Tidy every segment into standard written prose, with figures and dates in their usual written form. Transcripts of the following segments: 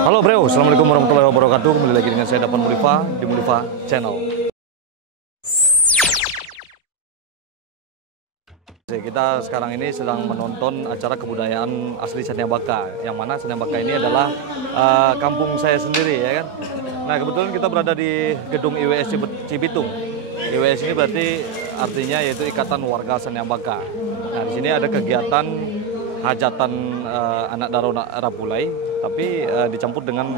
Halo bro, assalamualaikum warahmatullahi wabarakatuh. Kembali lagi dengan saya Dapan Mulifa di Mulifa Channel. Kita sekarang ini sedang menonton acara kebudayaan asli Saniabaka, yang mana Saniabaka ini adalah kampung saya sendiri, ya kan. Nah, kebetulan kita berada di gedung IWS Cibitung. IWS ini berarti artinya yaitu Ikatan Warga Saniabaka. Nah, di sini ada kegiatan hajatan anak daro Rapulai, tapi dicampur dengan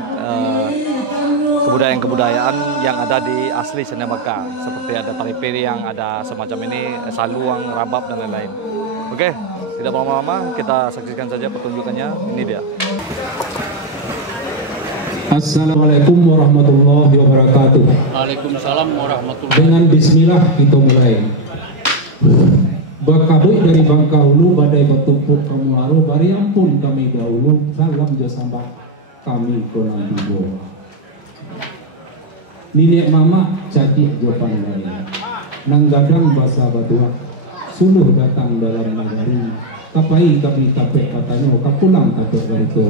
kebudayaan-kebudayaan yang ada di asli Saniabaka, seperti ada tari piring, ada semacam ini, saluang, rabab, dan lain-lain. Oke, tidak lama-lama, kita saksikan saja pertunjukannya. Ini dia. Assalamualaikum warahmatullahi wabarakatuh. Waalaikumsalam warahmatullahi. Dengan bismillah kita mulai. Bakabui dari Bangkahulu badai bertumpuk kamu lalu bari ampun kami dahulu salam jasamba kami konang bibo. Nenek mama jadi jawaban dari nang gadang basa batua suluh datang dalam nagari kapai kami kapek katanya kapulang kapek barito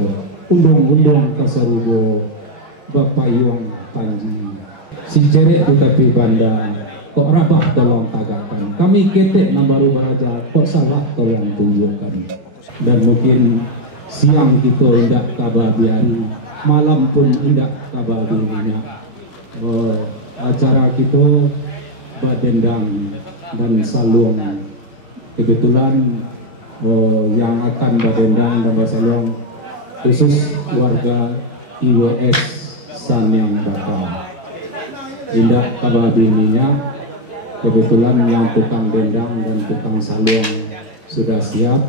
undong-undong kasarugo bapayong panji si cerek tetapi bandang kok rabah tolong tagakan, kami ketek nam baru beraja, kok salah tolong tunjukkan. Dan mungkin siang kita tidak kabar biari, malam pun tidak kabar dirinya. Acara kita badendang dan saluang. Kebetulan yang akan badendang dan saluang khusus warga IWS Saniabaka. Tidak kabar dirinya. Kebetulan yang tukang dendang dan tukang saluang sudah siap.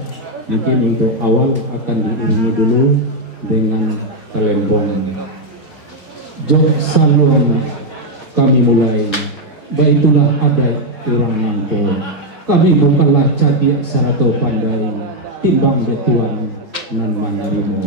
Mungkin untuk awal akan diiringi dulu dengan kelembong. Jok saluang kami mulai. Baitulah adat orang Nangko. Kami bukanlah cadik sarato pandai, timbang betuan nan manarimo.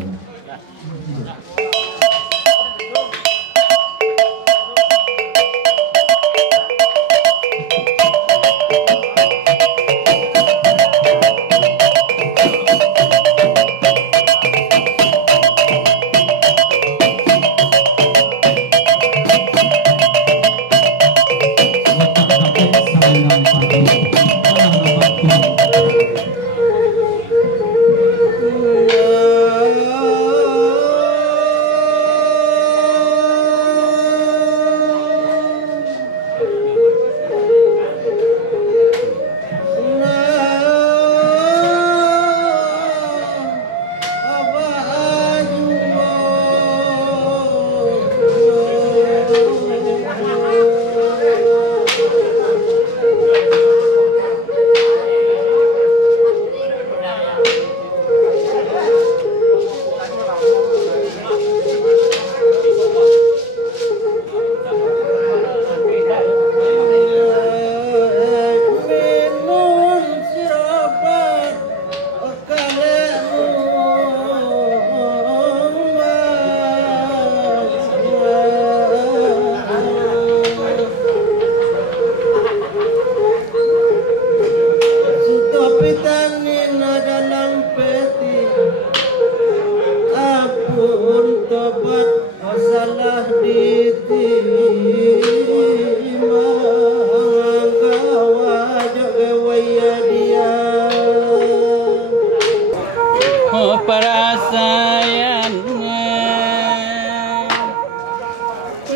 Perasaan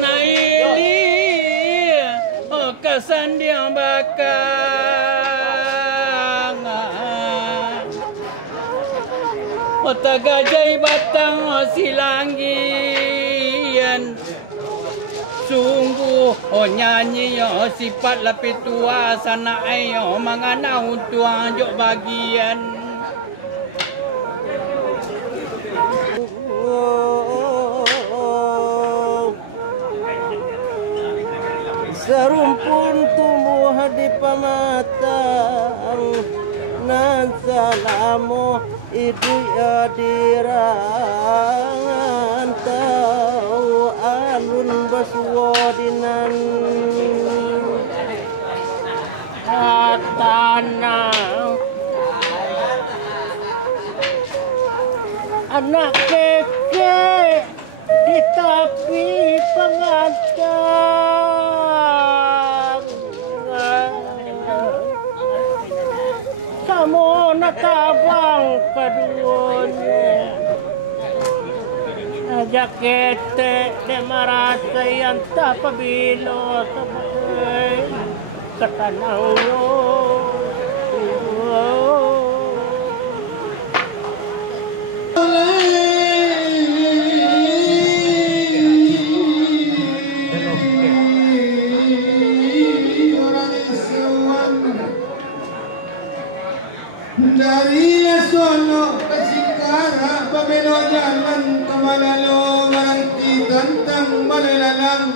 naili kesan dia bakang otagajai batang silanggian sungguh nyanyi sifat lebih tua sana ayo menganau tuang jok bagian. Serumpun tumbuh di pematang nan salamu idu ya dirangan tau alun baswadinan tanah anak keke kaduanya. Ajak ketek de marasa yang tak pabilo sabay katanang yo. Dari Solo ke Singkara, pabelo jalan ke Malalo, maranti tantang malalalang.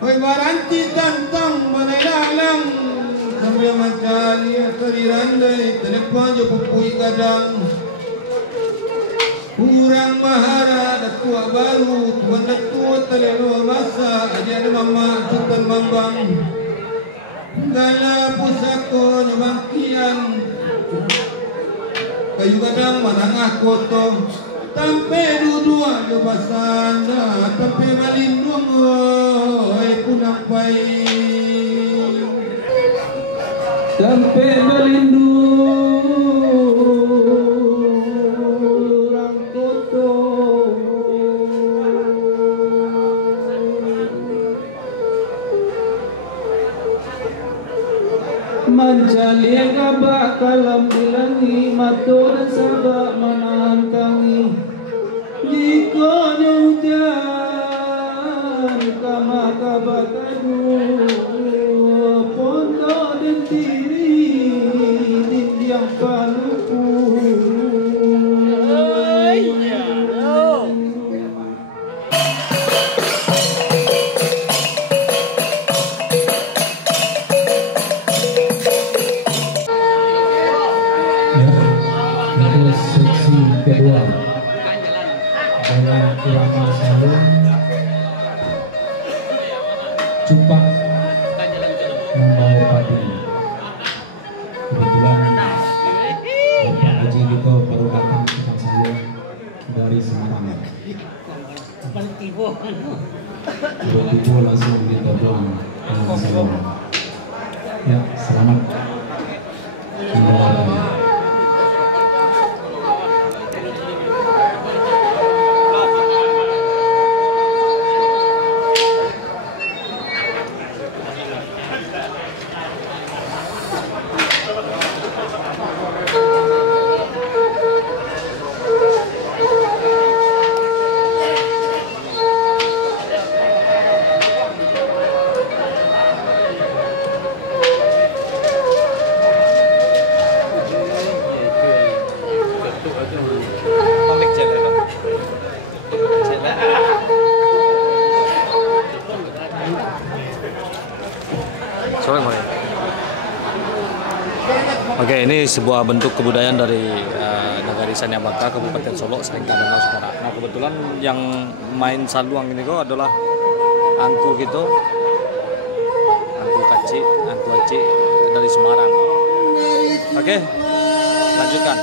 Hoy maranti tantang malalalang, sambil mencari teriranday, telepon jo pupui kadang. Kurang mahara, datua baru, tuan datua telelo masa, aja mama sultan mambang. Gala pusako nyamangkian kayu kadang manangah koto tampe dudua jo basanda tampe malindung oi punang pai tampe malindung rang koto Mancalia gabak kalam dilangi mato dan sabak manahan kangi jika hujan kama kabatadu pondok dan tiri yang paluku seksi kedua dengan irama salung cupak membawa padi. Kebetulan Bapak Haji Dito baru datang ke salung dari Semarang. Tiba-tiba langsung diterbang ke salung. Ya, selamat membawa padi. Oke, ini sebuah bentuk kebudayaan dari Nagari Sanyabaka, Kabupaten Solo, Sering Danau Sumatra. Nah, kebetulan yang main saluang ini kok adalah angku gitu, angku kaci, angku aci dari Semarang. Oke, lanjutkan.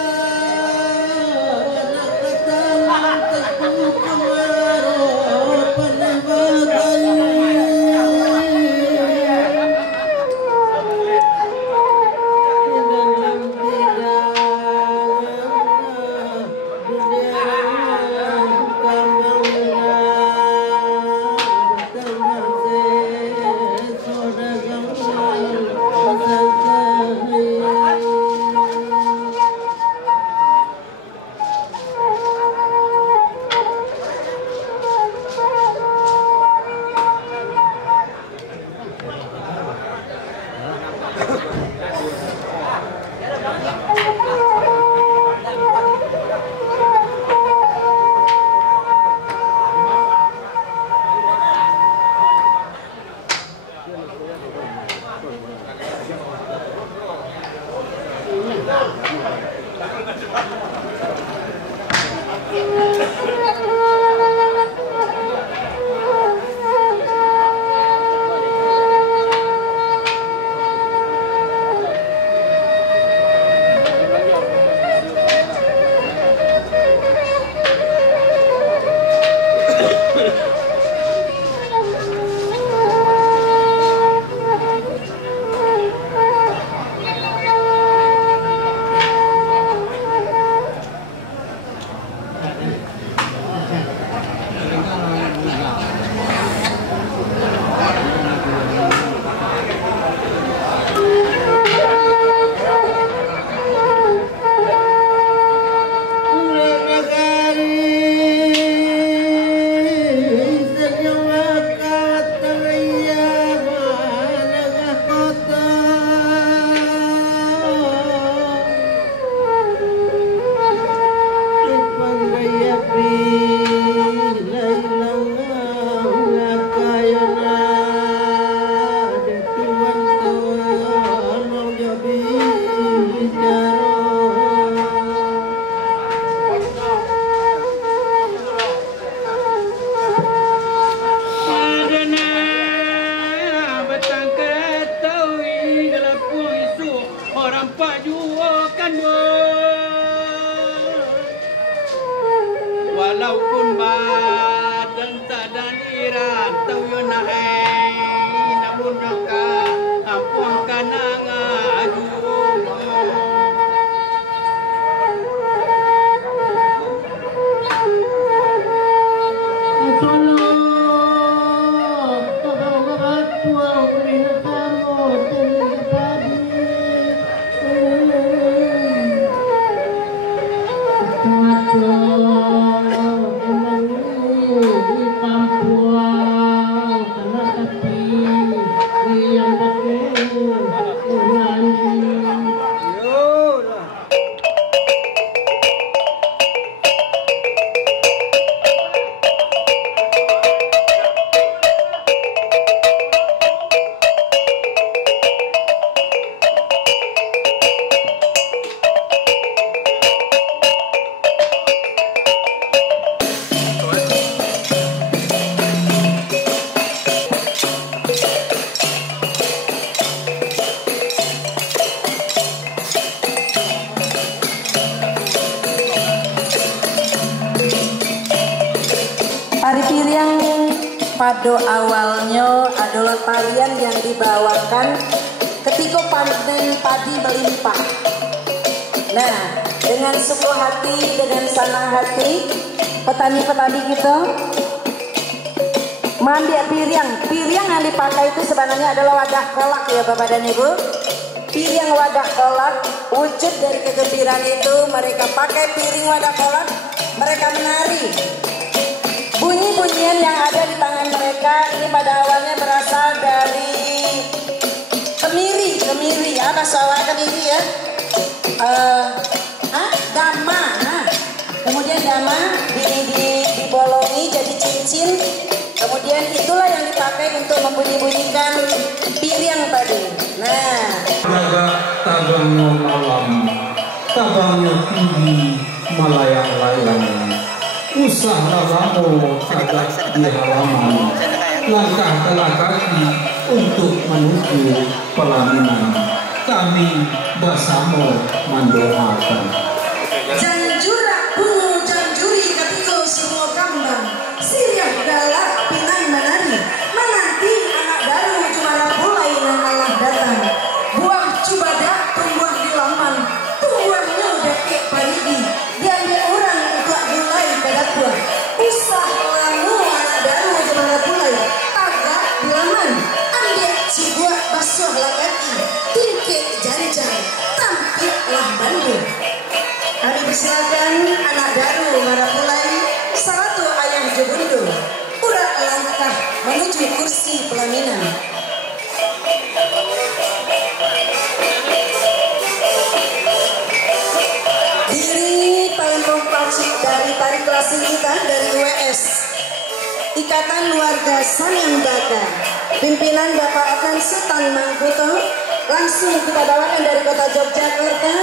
Walaupun badan tak dan irat tahu yo naik namun nyaka ampunkan ngaju Pada awalnya adalah tarian yang dibawakan ketika panen padi melimpah. Nah, dengan suku hati, dengan senang hati, petani-petani kita mengambil piring. Piring yang dipakai itu sebenarnya adalah wadah kolak ya Bapak dan Ibu. Piring wadah kolak, wujud dari kegembiraan itu mereka pakai piring wadah kolak, mereka menari. Bunyi-bunyian yang ada di tangan mereka ini pada awalnya berasal dari kemiri, apa soal kemiri ya? Dama. Kemudian dama dibolongi jadi cincin. Kemudian itulah yang dipakai untuk membunyi-bunyikan piring tadi. Nah, jaga tabangnya malam, tabangnya tinggi, melayang-layang. Usaha lamo kagak di halaman, langkah telah kaki untuk menuju pelaminan. Kami bersama mendoakan. Janjurak bungu janjuri ketika semua kambang siriah galak pinang menari menanti anak daru cumara mulai nan Allah datang buah cubadak tumbuh di laman tumbuhnya dekik parigi diambil orang untuk mulai pada buah usah lalu anak daru cumara mulai tagak di laman ambil si buah basuh lagaki tingkik janjang tampillah bandung. Kami persilakan anak daru marapulai saratu ayah jebundo urat langkah menuju kursi pelaminan. Diiringi palembong pacik dari tari klasik kita dari WS Ikatan Warga Sanandaka, pimpinan Bapak Adnan Sultan Mangkuto, langsung kita bawakan dari kota Yogyakarta.